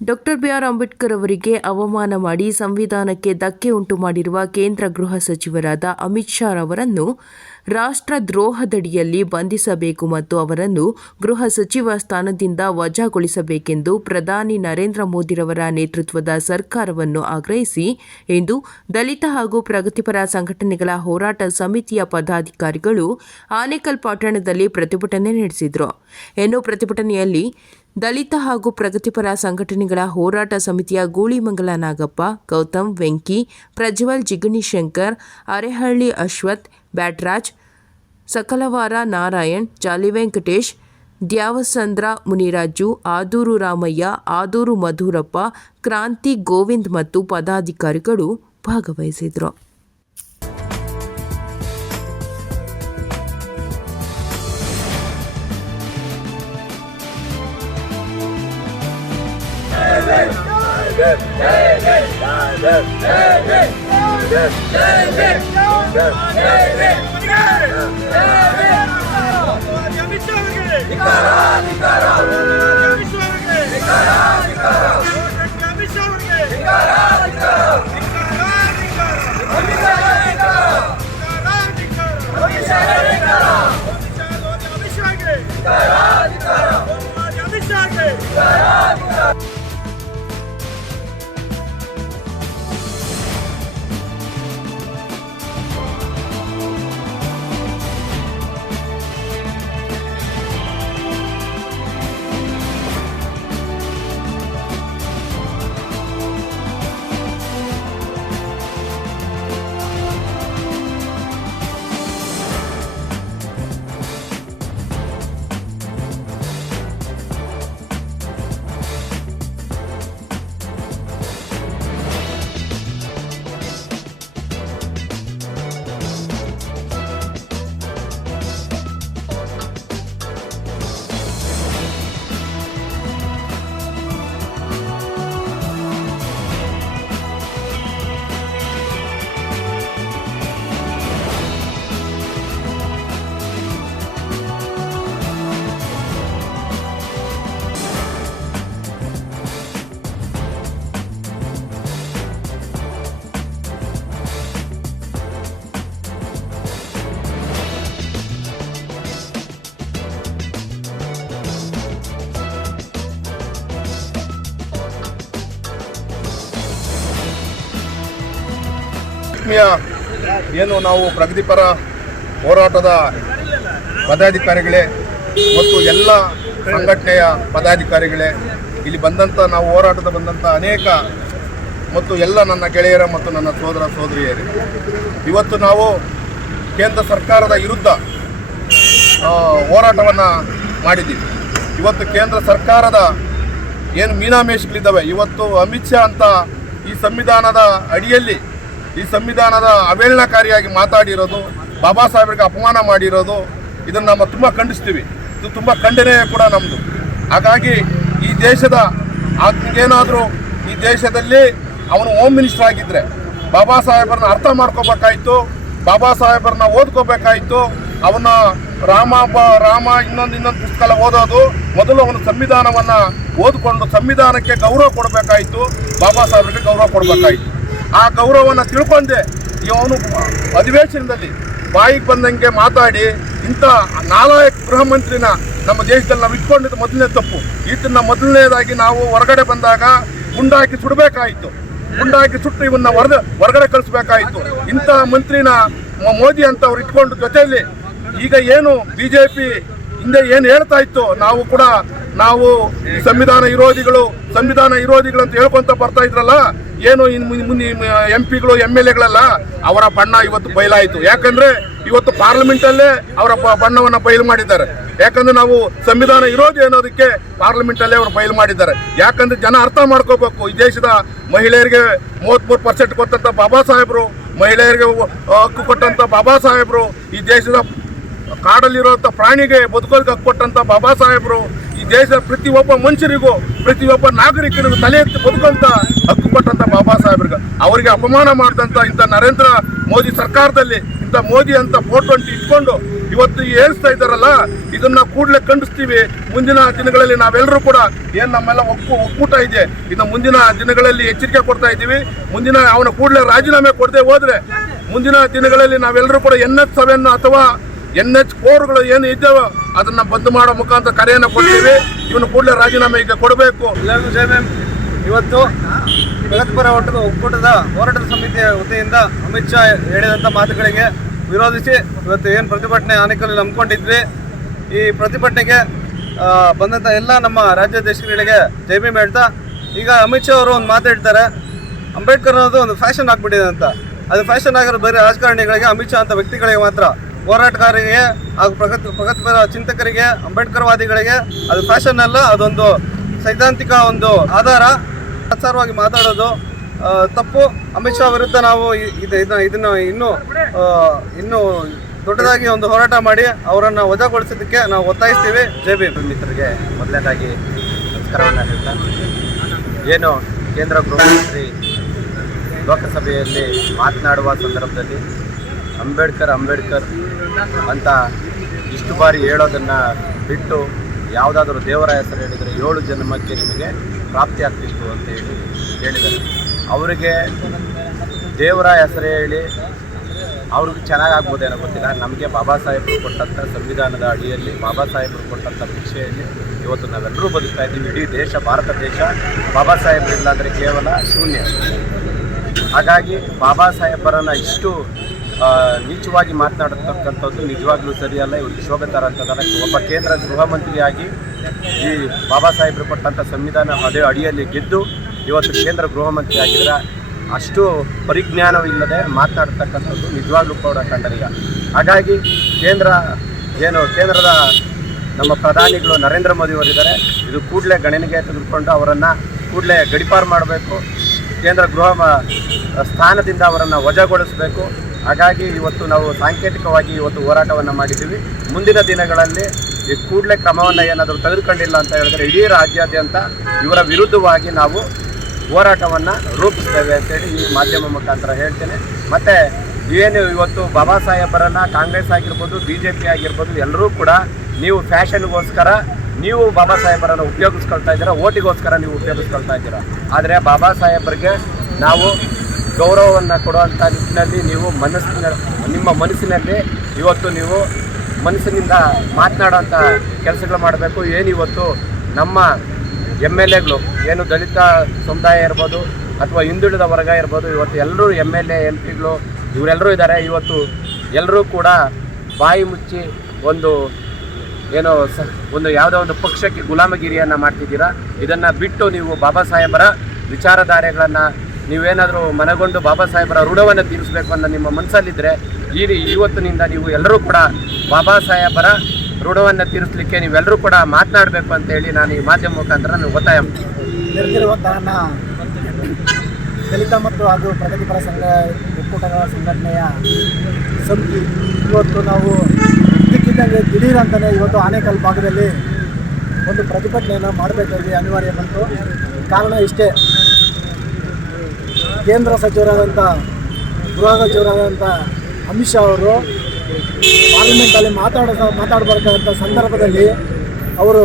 Doctor B R Ambedkar ಅವರಿಗೆ ಅವಮಾನ ಮಾಡಿ ಸಂವಿಧಾನಕ್ಕೆ ಧಕ್ಕೆ ಉಂಟು ಮಾಡಿರುವ ಕೇಂದ್ರ ಗೃಹ ಸಚಿವರಾದ ಅಮಿತ್ ಶಾ ಅವರನ್ನು ರಾಷ್ಟ್ರದ್ರೋಹದಡಿಯಲ್ಲಿ ಬಂಧಿಸಬೇಕು ಮತ್ತು ಅವರನ್ನು ಗೃಹ ಸಚಿವ ಸ್ಥಾನದಿಂದ ವಜಾಗೊಳಿಸಬೇಕೆಂದು ಪ್ರಧಾನಿ ನರೇಂದ್ರ ಮೋದಿರವರ ನೇತೃತ್ವದ ಸರ್ಕಾರವನ್ನು ಆಗ್ರಹಿಸಿ ಎಂದು ದಲಿತ ಹಾಗೂ ಪ್ರಗತಿಪರ ಸಂಘಟನೆಗಳ ಹೋರಾಟ ಸಮಿತಿಯ ಪದಾಧಿಕಾರಿಗಳು ಆನೇಕಲ್ ಪಟ್ಟಣದಲ್ಲಿ ಪ್ರತಿಭಟನೆ ನಡೆಸಿದರು. ಇನ್ನು ಪ್ರತಿಭಟನೆಯಲ್ಲಿ ದಲಿತ ಹಾಗೂ ಪ್ರಗತಿಪರ ಸಂಘಟನೆಗಳ ಹೋರಾಟ ಸಮಿತಿಯ ಗೂಳಿಮಂಗಲ ನಾಗಪ್ಪ, ಗೌತಮ್ ವೆಂಕಿ, ಪ್ರಜ್ವಲ್ ಜಿಗಣಿ ಶಂಕರ್, ಅರೆಹಳ್ಳಿ ಅಶ್ವಥ್, ಬ್ಯಾಟ್ರಾಜ್ ಸಕಲವಾರ ನಾರಾಯಣ್ ಜಾಲಿ ವೆಂಕಟೇಶ್ ದ್ಯಾವಸಂದ್ರ ಮುನಿರಾಜು ಆದೂರು ರಾಮಯ್ಯ ಆದೂರು ಮಧುರಪ್ಪ ಕ್ರಾಂತಿ ಗೋವಿಂದ್ ಮತ್ತು ಪದಾಧಿಕಾರಿಗಳು ಭಾಗವಹಿಸಿದರು ಅಮಿತ್ ಶಾಗೆ ಅಮಿತ್ ಶಾಗೆ ಆತ್ಮೀಯ ಏನು ನಾವು ಪ್ರಗತಿಪರ ಹೋರಾಟದ ಪದಾಧಿಕಾರಿಗಳೇ ಮತ್ತು ಎಲ್ಲ ಸಂಘಟನೆಯ ಪದಾಧಿಕಾರಿಗಳೇ, ಇಲ್ಲಿ ಬಂದಂಥ ನಾವು ಹೋರಾಟದ ಬಂದಂಥ ಅನೇಕ ಮತ್ತು ಎಲ್ಲ ನನ್ನ ಗೆಳೆಯರ ಮತ್ತು ನನ್ನ ಸೋದರ ಸೋದರಿಯರೇ, ಇವತ್ತು ನಾವು ಕೇಂದ್ರ ಸರ್ಕಾರದ ವಿರುದ್ಧ ಹೋರಾಟವನ್ನು ಮಾಡಿದ್ದೀವಿ. ಇವತ್ತು ಕೇಂದ್ರ ಸರ್ಕಾರದ ಏನು ಮೀನಾಮೇಷಗಳಿದ್ದಾವೆ, ಇವತ್ತು ಅಮಿತ್ ಶಾ ಅಂತ ಈ ಸಂವಿಧಾನದ ಅಡಿಯಲ್ಲಿ ಈ ಸಂವಿಧಾನದ ಅವೇಳನಕಾರಿಯಾಗಿ ಮಾತಾಡಿರೋದು, ಬಾಬಾ ಸಾಹೇಬರಿಗೆ ಅಪಮಾನ ಮಾಡಿರೋದು, ಇದನ್ನು ನಾವು ತುಂಬ ಖಂಡಿಸ್ತೀವಿ. ಇದು ತುಂಬ ಖಂಡನೆ ಕೂಡ ನಮ್ಮದು ಹಾಗಾಗಿ ಈ ದೇಶದ ಏನಾದರೂ ಈ ದೇಶದಲ್ಲಿ ಅವನು ಹೋಮ್ ಮಿನಿಸ್ಟರ್ ಆಗಿದ್ದರೆ ಬಾಬಾ ಸಾಹೇಬರನ್ನ ಅರ್ಥ ಮಾಡ್ಕೋಬೇಕಾಯ್ತು, ಬಾಬಾ ಸಾಹೇಬರನ್ನ ಓದ್ಕೋಬೇಕಾಯಿತು ಅವನ ರಾಮ ರಾಮ ಇನ್ನೊಂದು ಇನ್ನೊಂದು ಪುಸ್ತಕ ಓದೋದು, ಮೊದಲು ಅವನು ಸಂವಿಧಾನವನ್ನು ಓದ್ಕೊಂಡು ಸಂವಿಧಾನಕ್ಕೆ ಗೌರವ ಕೊಡಬೇಕಾಯ್ತು, ಬಾಬಾ ಸಾಹೇಬರಿಗೆ ಗೌರವ ಕೊಡಬೇಕಾಯ್ತು. ಆ ಗೌರವವನ್ನು ತಿಳ್ಕೊಂಡೆ. ಇವನು ಅಧಿವೇಶನದಲ್ಲಿ ಬಾಯಿಗೆ ಬಂದಂಗೆ ಮಾತಾಡಿ, ಇಂಥ ನಾಲಾಯಕ್ ಗೃಹ ಮಂತ್ರಿನ ನಮ್ಮ ದೇಶದಲ್ಲಿ ನಾವು ಇಟ್ಕೊಂಡಿದ್ದು ಮೊದಲನೇ ತಪ್ಪು. ಇದನ್ನ ಮೊದಲನೇದಾಗಿ ನಾವು ಹೊರಗಡೆ ಬಂದಾಗ ಗುಂಡಾಕಿ ಸುಡಬೇಕಾಯಿತು. ಗುಂಡಾಕಿ ಸುಟ್ಟು ಇವನ್ನ ಹೊರದ, ಹೊರಗಡೆ ಕಳಿಸ್ಬೇಕಾಯಿತು. ಇಂಥ ಮಂತ್ರಿನ ಮೋದಿ ಅಂತ ಅವ್ರು ಇಟ್ಕೊಂಡು ಜೊತೆಯಲ್ಲಿ ಈಗ ಏನು ಬಿಜೆಪಿ ಹಿಂದೆ ಏನು ಹೇಳ್ತಾ ಇತ್ತು, ನಾವು ಕೂಡ ನಾವು ಸಂವಿಧಾನ ವಿರೋಧಿಗಳು ಸಂವಿಧಾನ ವಿರೋಧಿಗಳು ಅಂತ ಹೇಳ್ಕೊಂತ ಬರ್ತಾ ಇದ್ರಲ್ಲ, ಏನು ಎಂ ಪಿಗಳು ಎಂ ಎಲ್ ಎಗಳೆಲ್ಲ ಅವರ ಬಣ್ಣ ಇವತ್ತು ಬಯಲಾಯಿತು. ಯಾಕಂದ್ರೆ ಇವತ್ತು ಪಾರ್ಲಿಮೆಂಟ್ ಅಲ್ಲೇ ಅವರ ಬಣ್ಣವನ್ನು ಬಯಲು ಮಾಡಿದ್ದಾರೆ. ಯಾಕಂದ್ರೆ ನಾವು ಸಂವಿಧಾನ ವಿರೋಧಿ ಅನ್ನೋದಕ್ಕೆ ಪಾರ್ಲಿಮೆಂಟ್ ಅಲ್ಲೇ ಅವರು ಬಯಲು ಮಾಡಿದ್ದಾರೆ. ಯಾಕಂದ್ರೆ ಜನ ಅರ್ಥ ಮಾಡ್ಕೋಬೇಕು. ಈ ದೇಶದ ಮಹಿಳೆಯರಿಗೆ ಮೂವತ್ಮೂರು ಪರ್ಸೆಂಟ್ ಕೊಟ್ಟಂತ ಬಾಬಾ ಸಾಹೇಬರು, ಮಹಿಳೆಯರಿಗೆ ಹಕ್ಕು ಕೊಟ್ಟಂತ ಬಾಬಾ ಸಾಹೇಬರು, ಈ ದೇಶದ ಕಾಡಲ್ಲಿರುವಂಥ ಪ್ರಾಣಿಗೆ ಬದುಕೋದಕ್ಕೆ ಹಕ್ಕು ಕೊಟ್ಟಂತ ಬಾಬಾ ಸಾಹೇಬರು ಈ ದೇಶದ ಪ್ರತಿಯೊಬ್ಬ ಮನುಷ್ಯರಿಗೂ, ಪ್ರತಿಯೊಬ್ಬ ನಾಗರಿಕರಿಗೂ ತಲೆ ಎತ್ತಿ ಬದುಕಂತ ಹಕ್ಕು ಕೊಟ್ಟಂತ ಬಾಬಾ ಸಾಹೇಬ್ರಿಗೆ. ಅವರಿಗೆ ಅಪಮಾನ ಮಾಡಿದಂಥ ಇಂಥ ನರೇಂದ್ರ ಮೋದಿ ಸರ್ಕಾರದಲ್ಲಿ, ಇಂಥ ಮೋದಿ ಅಂತ ಫೋಟೋ ಇಟ್ಕೊಂಡು ಇವತ್ತು ಏರಿಸ್ತಾ ಇದ್ದಾರಲ್ಲ, ಇದನ್ನ ಕೂಡಲೇ ಖಂಡಿಸ್ತೀವಿ. ಮುಂದಿನ ದಿನಗಳಲ್ಲಿ ನಾವೆಲ್ಲರೂ ಕೂಡ ಏನು ನಮ್ಮೆಲ್ಲ ಒಪ್ಪು ಒಕ್ಕೂಟ ಇದೆ, ಇನ್ನು ಮುಂದಿನ ದಿನಗಳಲ್ಲಿ ಎಚ್ಚರಿಕೆ ಕೊಡ್ತಾ ಇದ್ದೀವಿ. ಮುಂದಿನ ಅವನ ಕೂಡಲೇ ರಾಜೀನಾಮೆ ಕೊಡದೆ ಹೋದ್ರೆ, ಮುಂದಿನ ದಿನಗಳಲ್ಲಿ ನಾವೆಲ್ಲರೂ ಕೂಡ ಎನ್ ಎಚ್ ಸೆವೆನ್ ಅಥವಾ ಎನ್ ಎಚ್ ಫೋರ್ಗಳು ಏನು ಇದ್ದಾವೋ ಅದನ್ನ ಬಂದ್ ಮಾಡೋ ಮುಖಾಂತರ ಕರೆಯನ್ನು ಕೊಡ್ತೀವಿ. ಇವನು ಕೂಡಲೇ ರಾಜೀನಾಮೆ ಈಗ ಕೊಡಬೇಕು. ಇವತ್ತು ಜಗತ್ಪುರ ಒಟ್ಟದ ಒಕ್ಕೂಟದ ಹೋರಾಟದ ಸಮಿತಿಯ ವತಿಯಿಂದ ಅಮಿತ್ ಶಾ ಹೇಳಿದಂಥ ಮಾತುಗಳಿಗೆ ವಿರೋಧಿಸಿ ಇವತ್ತು ಏನು ಪ್ರತಿಭಟನೆ ಆನೇಕಲ್ಲಿ ಹಮ್ಮಿಕೊಂಡಿದ್ವಿ ಈ ಪ್ರತಿಭಟನೆಗೆ ಬಂದಂಥ ಎಲ್ಲ ನಮ್ಮ ರಾಜ್ಯ ಜೈ ಭೀಮ್ ಹೇಳ್ತಾ, ಈಗ ಅಮಿತ್ ಶಾ ಅವರು ಒಂದು ಮಾತು ಹೇಳ್ತಾರೆ, ಅಂಬೇಡ್ಕರ್ ಅನ್ನೋದು ಒಂದು ಫ್ಯಾಷನ್ ಆಗ್ಬಿಟ್ಟಿದೆ ಅಂತ. ಅದು ಫ್ಯಾಷನ್ ಆಗಿರೋ ಬರೀ ರಾಜಕಾರಣಿಗಳಿಗೆ, ಅಮಿತ್ ಶಾ ಅಂತ ವ್ಯಕ್ತಿಗಳಿಗೆ ಮಾತ್ರ ಹೋರಾಟಗಾರರಿಗೆ ಹಾಗೂ ಪ್ರಗತಿ ಪ್ರಗತಿಪರ ಚಿಂತಕರಿಗೆ, ಅಂಬೇಡ್ಕರ್ವಾದಿಗಳಿಗೆ ಅದು ಫ್ಯಾಷನ್ ಅಲ್ಲ, ಅದೊಂದು ಸೈದ್ಧಾಂತಿಕ ಒಂದು ಆಧಾರ. ಸಾರವಾಗಿ ಮಾತಾಡೋದು ತಪ್ಪು. ಅಮಿತ್ ಶಾ ವಿರುದ್ಧ ನಾವು ಇದನ್ನ ಇನ್ನೂ ಇನ್ನೂ ದೊಡ್ಡದಾಗಿ ಒಂದು ಹೋರಾಟ ಮಾಡಿ ಅವರನ್ನು ವಜಾಗೊಳಿಸೋದಕ್ಕೆ ನಾವು ಒತ್ತಾಯಿಸ್ತೀವಿ. ಜೆ ಬಿ ಮಿತ್ರರಿಗೆ ಮೊದಲನೇದಾಗಿ ನಮಸ್ಕಾರವನ್ನು ಏನು ಕೇಂದ್ರ ಗೃಹ ಮಂತ್ರಿ ಲೋಕಸಭೆಯಲ್ಲಿ ಮಾತನಾಡುವ ಸಂದರ್ಭದಲ್ಲಿ ಅಂಬೇಡ್ಕರ್ ಅಂಬೇಡ್ಕರ್ ಅಂತ ಇಷ್ಟು ಬಾರಿ ಹೇಳೋದನ್ನು ಬಿಟ್ಟು ಯಾವುದಾದ್ರೂ ದೇವರ ಹೆಸರು ಹೇಳಿದರೆ ಏಳು ಜನ್ಮಕ್ಕೆ ನಿಮಗೆ ಪ್ರಾಪ್ತಿ ಆಗ್ತಿತ್ತು ಅಂತ ಹೇಳಿ ಹೇಳಿದರು ಅವರಿಗೆ ದೇವರ ಹೆಸರು ಹೇಳಿ ಅವ್ರಿಗೆ ಚೆನ್ನಾಗಿ ಆಗ್ಬೋದೇನೋ ಗೊತ್ತಿಲ್ಲ. ನಮಗೆ ಬಾಬಾ ಸಾಹೇಬರು ಕೊಟ್ಟಂಥ ಸಂವಿಧಾನದ ಅಡಿಯಲ್ಲಿ, ಬಾಬಾ ಸಾಹೇಬರು ಕೊಟ್ಟಂಥ ಭಿಕ್ಷೆಯಲ್ಲಿ ಇವತ್ತು ನಾವೆಲ್ಲರೂ ಬದುಕ್ತಾ ಇದ್ದೀವಿ. ಇಡೀ ದೇಶ, ಭಾರತ ದೇಶ ಬಾಬಾ ಸಾಹೇಬರು ಇಲ್ಲಾಂದರೆ ಕೇವಲ ಶೂನ್ಯ. ಹಾಗಾಗಿ ಬಾಬಾ ಸಾಹೇಬರನ್ನು ಇಷ್ಟು ನೀಚವಾಗಿ ಮಾತನಾಡತಕ್ಕಂಥದ್ದು ನಿಜವಾಗ್ಲೂ ಸರಿಯಲ್ಲ. ಇವತ್ತು ಶೋಭತರ ಅಂತದಲ್ಲ ಒಬ್ಬ ಕೇಂದ್ರ ಗೃಹ ಮಂತ್ರಿಯಾಗಿ ಈ ಬಾಬಾ ಸಾಹೇಬರು ಕೊಟ್ಟಂಥ ಸಂವಿಧಾನ ಅದೇ ಅಡಿಯಲ್ಲಿ ಗೆದ್ದು ಇವತ್ತು ಕೇಂದ್ರ ಗೃಹ ಮಂತ್ರಿ ಅಷ್ಟು ಪರಿಜ್ಞಾನವಿಲ್ಲದೆ ಮಾತನಾಡತಕ್ಕಂಥದ್ದು ನಿಜವಾಗ್ಲೂ ಕೂಡ ಖಂಡನೀಯ. ಹಾಗಾಗಿ ಕೇಂದ್ರ ಏನು ಕೇಂದ್ರದ ನಮ್ಮ ಪ್ರಧಾನಿಗಳು ನರೇಂದ್ರ ಮೋದಿ ಅವರಿದ್ದಾರೆ. ಇದು ಕೂಡಲೇ ಗಣನೆಗೆ ತೆಗೆದುಕೊಂಡು ಅವರನ್ನು ಕೂಡಲೇ ಗಡಿಪಾರು ಮಾಡಬೇಕು. ಕೇಂದ್ರ ಗೃಹ ಸ್ಥಾನದಿಂದ ಅವರನ್ನು ವಜಾಗೊಳಿಸಬೇಕು. ಹಾಗಾಗಿ ಇವತ್ತು ನಾವು ಸಾಂಕೇತಿಕವಾಗಿ ಇವತ್ತು ಹೋರಾಟವನ್ನು ಮಾಡಿದ್ದೀವಿ. ಮುಂದಿನ ದಿನಗಳಲ್ಲಿ ಈ ಕೂಡಲೇ ಕ್ರಮವನ್ನು ಏನಾದರೂ ತೆಗೆದುಕೊಂಡಿಲ್ಲ ಅಂತ ಹೇಳಿದ್ರೆ ಇಡೀ ರಾಜ್ಯಾದ್ಯಂತ ಇವರ ವಿರುದ್ಧವಾಗಿ ನಾವು ಹೋರಾಟವನ್ನು ರೂಪಿಸ್ತೇವೆ ಅಂತೇಳಿ ಈ ಮಾಧ್ಯಮ ಮುಖಾಂತರ ಹೇಳ್ತೇನೆ. ಮತ್ತು ಏನು ಇವತ್ತು ಬಾಬಾ ಸಾಹೇಬರನ್ನ ಕಾಂಗ್ರೆಸ್ ಆಗಿರ್ಬೋದು ಬಿ ಜೆ ಪಿ ಆಗಿರ್ಬೋದು, ಎಲ್ಲರೂ ಕೂಡ ನೀವು ಫ್ಯಾಷನ್ಗೋಸ್ಕರ ನೀವು ಬಾಬಾ ಸಾಹೇಬರನ್ನು ಉಪಯೋಗಿಸ್ಕೊಳ್ತಾ ಇದ್ದೀರಾ, ಓಟಿಗೋಸ್ಕರ ನೀವು ಉಪಯೋಗಿಸ್ಕೊಳ್ತಾ ಇದ್ದೀರಾ. ಆದರೆ ಬಾಬಾ ಸಾಹೇಬರಿಗೆ ನಾವು ಗೌರವವನ್ನು ಕೊಡುವಂಥ ನಿಟ್ಟಿನಲ್ಲಿ ನೀವು ಮನಸ್ಸಿನ, ನಿಮ್ಮ ಮನಸ್ಸಿನಲ್ಲಿ ಇವತ್ತು ನೀವು ಮನಸ್ಸಿನಿಂದ ಮಾತನಾಡುವಂಥ ಕೆಲಸಗಳು ಮಾಡಬೇಕು. ಏನು ಇವತ್ತು ನಮ್ಮ ಎಂ ಎಲ್ ಎಗಳು, ಏನು ದಲಿತ ಸಮುದಾಯ ಇರ್ಬೋದು ಅಥವಾ ಹಿಂದುಳಿದ ವರ್ಗ ಇರ್ಬೋದು, ಇವತ್ತು ಎಲ್ಲರೂ ಎಂ ಎಲ್ ಎ, ಎಂ ಪಿಗಳು, ಇವರೆಲ್ಲರೂ ಇದ್ದಾರೆ. ಇವತ್ತು ಎಲ್ಲರೂ ಕೂಡ ಬಾಯಿ ಮುಚ್ಚಿ ಒಂದು ಏನೋ ಸ, ಒಂದು ಯಾವುದೋ ಒಂದು ಪಕ್ಷಕ್ಕೆ ಗುಲಾಮಗಿರಿಯನ್ನು ಮಾಡ್ತಿದ್ದೀರಾ? ಇದನ್ನು ಬಿಟ್ಟು ನೀವು ಬಾಬಾ ಸಾಹೇಬರ ವಿಚಾರಧಾರೆಗಳನ್ನು ನೀವೇನಾದರೂ ಮನಗೊಂಡು ಬಾಬಾ ಸಾಹೇಬರ ಋಣವನ್ನು ತೀರಿಸಬೇಕು ಅನ್ನೋ ನಿಮ್ಮ ಮನಸ್ಸಲ್ಲಿದ್ದರೆ ಈ ಇವತ್ತಿನಿಂದ ನೀವು ಎಲ್ಲರೂ ಕೂಡ ಬಾಬಾ ಸಾಹೇಬರ ಋಣವನ್ನು ತೀರಿಸಲಿಕ್ಕೆ ನೀವೆಲ್ಲರೂ ಕೂಡ ಮಾತನಾಡಬೇಕು ಅಂತೇಳಿ ನಾನು ಈ ಮಾಧ್ಯಮ ಮುಖಾಂತರ ನಾನು. ನೆರೆದಿರುವಂತಹ ದಲಿತ ಮತ್ತು ಹಾಗೂ ಪ್ರಗತಿಪರ ಸಂಘ ಒಕ್ಕೂಟಗಳ ಸಂಘಟನೆಯ ಸಮಿತಿ ಇವತ್ತು ನಾವು ಇದ್ದಕ್ಕಿದ್ದಂಗೆ ದಿಢೀರ್ ಅಂತಲೇ ಇವತ್ತು ಆನೇಕಲ್ ಭಾಗದಲ್ಲಿ ಒಂದು ಪ್ರತಿಭಟನೆಯನ್ನು ಮಾಡಬೇಕಾಗಿ ಅನಿವಾರ್ಯ ಬಂತು ಕಾರಣ ಇಷ್ಟೇ ಕೇಂದ್ರ ಸಚಿವರಾದಂಥ ಗೃಹ ಸಚಿವರಾದಂಥ ಅಮಿತ್ ಶಾ ಅವರು ಪಾರ್ಲಿಮೆಂಟಲ್ಲಿ ಮಾತಾಡ ಮಾತಾಡಬೇಕಾದಂಥ ಸಂದರ್ಭದಲ್ಲಿ ಅವರು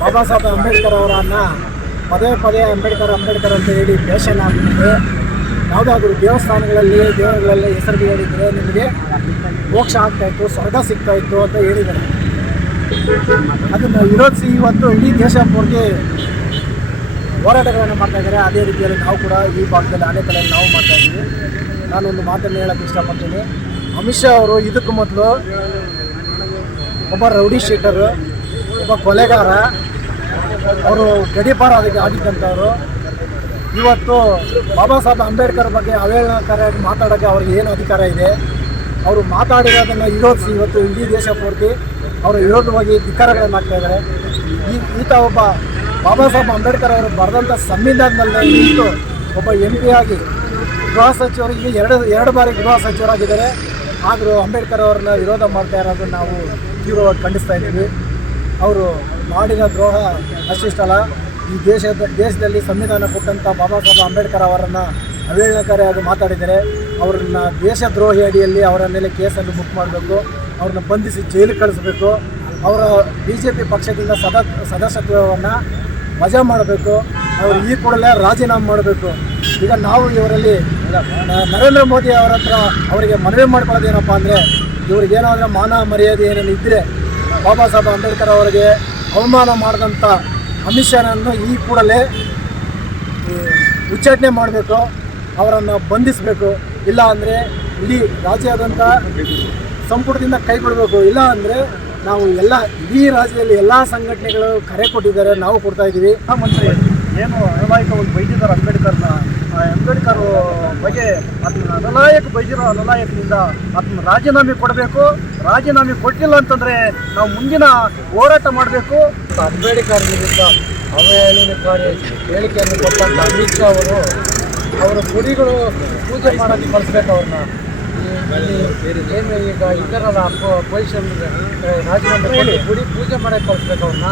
ಬಾಬಾ ಸಾಹೇಬ್ ಅಂಬೇಡ್ಕರ್ ಅವರನ್ನು ಪದೇ ಪದೇ ಅಂಬೇಡ್ಕರ್ ಅಂಬೇಡ್ಕರ್ ಅಂತ ಹೇಳಿ ಫ್ಯಾಷನ್ ಆಗ್ತದೆ ಯಾವುದಾದ್ರೂ ದೇವಸ್ಥಾನಗಳಲ್ಲಿ, ದೇವರುಗಳಲ್ಲಿ ಹೆಸರು ಹೇಳಿದರೆ ನಿಮಗೆ ಮೋಕ್ಷ ಆಗ್ತಾಯಿತ್ತು ಸ್ವರ್ಗ ಸಿಗ್ತಾ ಇತ್ತು ಅಂತ ಹೇಳಿದ್ದಾರೆ. ಅದನ್ನು ವಿರೋಧಿಸಿ ಇವತ್ತು ಇಡೀ ದೇಶ ಪೂರ್ತಿ ಹೋರಾಟಗಳನ್ನು ಮಾಡ್ತಾ ಇದ್ದಾರೆ. ಅದೇ ರೀತಿಯಲ್ಲಿ ನಾವು ಕೂಡ ಈ ಭಾಗದಲ್ಲಿ ಆನೇಕಲಲ್ಲಿ ನಾವು ಮಾಡ್ತಾ ಇದ್ದೀವಿ. ನಾನೊಂದು ಮಾತನ್ನು ಹೇಳೋಕ್ಕೆ ಇಷ್ಟಪಡ್ತೀನಿ. ಅಮಿತ್ ಶಾ ಅವರು ಇದಕ್ಕೂ ಮೊದಲು ಒಬ್ಬ ರೌಡಿ ಶೀಟರು, ಒಬ್ಬ ಕೊಲೆಗಾರ, ಅವರು ಗಡಿಪಾರ ಅದಕ್ಕೆ ಆಗಿದ್ದಂಥವ್ರು. ಇವತ್ತು ಬಾಬಾ ಸಾಹೇಬ್ ಅಂಬೇಡ್ಕರ್ ಬಗ್ಗೆ ಅವೇಳನಕಾರಿಯಾಗಿ ಮಾತಾಡೋಕ್ಕೆ ಅವ್ರಿಗೆ ಏನು ಅಧಿಕಾರ ಇದೆ? ಅವರು ಮಾತಾಡಿರೋದನ್ನು ವಿರೋಧಿಸಿ ಇವತ್ತು ಇಡೀ ದೇಶ ಪೂರ್ತಿ ಅವರ ವಿರೋಧವಾಗಿ ಧಿಕ್ಕಾರಗಳನ್ನು ಇದ್ದಾರೆ. ಈ ಈತ ಒಬ್ಬ ಬಾಬಾ ಸಾಹೇಬ್ ಅಂಬೇಡ್ಕರ್ ಅವರು ಬರೆದಂಥ ಸಂವಿಧಾನದಲ್ಲೇ ನಿಂತು ಒಬ್ಬ ಎಂ ಪಿ ಆಗಿ ಗೃಹ ಸಚಿವರಿಗೆ ಎರಡು ಎರಡು ಬಾರಿ ಗೃಹ ಸಚಿವರಾಗಿದ್ದಾರೆ. ಆದರೂ ಅಂಬೇಡ್ಕರ್ ಅವ್ರನ್ನ ವಿರೋಧ ಮಾಡ್ತಾ ಇರೋದು ನಾವು ತೀವ್ರವಾಗಿ ಖಂಡಿಸ್ತಾ ಇದ್ದೀವಿ. ಅವರು ಮಾಡಿದ ದ್ರೋಹ ಅಷ್ಟಿಷ್ಟಲ್ಲ. ಈ ದೇಶದ ದೇಶದಲ್ಲಿ ಸಂವಿಧಾನ ಕೊಟ್ಟಂಥ ಬಾಬಾ ಸಾಹೇಬ್ ಅಂಬೇಡ್ಕರ್ ಅವರನ್ನು ಅವಹೇಳನಕಾರಿಯಾಗಿ ಮಾತಾಡಿದ್ದಾರೆ. ಅವರನ್ನು ದೇಶದ್ರೋಹಿ ಅಡಿಯಲ್ಲಿ ಅವರ ಮೇಲೆ ಕೇಸನ್ನು ಬುಕ್ ಮಾಡಬೇಕು. ಅವ್ರನ್ನ ಬಂಧಿಸಿ ಜೈಲಿಗೆ ಕಳಿಸ್ಬೇಕು. ಅವರ ಬಿ ಜೆ ಪಿ ಪಕ್ಷದಿಂದ ಸದ, ಸದಸ್ಯತ್ವವನ್ನು ವಜಾ ಮಾಡಬೇಕು. ಅವರು ಈ ಕೂಡಲೇ ರಾಜೀನಾಮೆ ಮಾಡಬೇಕು. ಈಗ ನಾವು ಇವರಲ್ಲಿ ನರೇಂದ್ರ ಮೋದಿ ಅವರ ಹತ್ರ ಅವರಿಗೆ ಮನವಿ ಮಾಡ್ಕೊಳ್ಳೋದೇನಪ್ಪ ಅಂದರೆ ಇವ್ರಿಗೇನಾದರೂ ಮಾನ ಮರ್ಯಾದೆ ಏನೇನು ಇದ್ದರೆ ಬಾಬಾ ಸಾಹೇಬ್ ಅಂಬೇಡ್ಕರ್ ಅವರಿಗೆ ಅವಮಾನ ಮಾಡಿದಂಥ ಅಮಿತ್ ಶಾನನ್ನು ಈ ಕೂಡಲೇ ಉಚ್ಚಾಟನೆ ಮಾಡಬೇಕು, ಅವರನ್ನು ಬಂಧಿಸಬೇಕು. ಇಲ್ಲ ಅಂದರೆ ಇಡೀ ರಾಜ್ಯಾದ್ಯಂತ ಸಂಪುಟದಿಂದ ಕೈ ಬಿಡಬೇಕು. ಇಲ್ಲ ಅಂದರೆ ನಾವು ಎಲ್ಲ ಇಡೀ ರಾಜ್ಯದಲ್ಲಿ ಎಲ್ಲ ಸಂಘಟನೆಗಳು ಕರೆ ಕೊಟ್ಟಿದ್ದಾರೆ ನಾವು ಕೊಡ್ತಾ ಇದ್ದೀವಿ. ಮಂತ್ರಿ ಏನು ಅನಾಯಕವಾಗಿ ಬೈದಿದ್ದಾರೆ ಅಂಬೇಡ್ಕರ್ನ ಆ ಅಂಬೇಡ್ಕರ್ ಬಗ್ಗೆ ಅದನ್ನ ಅನಲಾಯಕ ಬೈದಿರೋ ಅನಲಾಯಕನಿಂದ ಅದನ್ನ ರಾಜೀನಾಮೆ ಕೊಡಬೇಕು. ರಾಜೀನಾಮೆ ಕೊಟ್ಟಿಲ್ಲ ಅಂತಂದ್ರೆ ನಾವು ಮುಂದಿನ ಹೋರಾಟ ಮಾಡಬೇಕು. ಅಂಬೇಡ್ಕರ್ ವಿರುದ್ಧ ಅವಹೇಳನಕಾರಿ ಹೇಳಿಕೆಯನ್ನು ಕೊಟ್ಟಂಥ ಅಮಿತ್ ಶಾ ಅವರು ಅವರ ಗುಡಿಗಳು ಪೂಜೆ ಮಾಡೋದಕ್ಕೆ ಕಳಿಸ್ಬೇಕು ಅವ್ರನ್ನ. ಏನು ಈಗ ಇದ್ದಾರಲ್ಲ ಪೊಸಿಷನ್ ರಾಜೀನಾಮೆ ಗುಡಿ ಪೂಜೆ ಮಾಡೋಕ್ಕೆ ಕಳಿಸ್ಬೇಕು ಅವ್ರನ್ನ.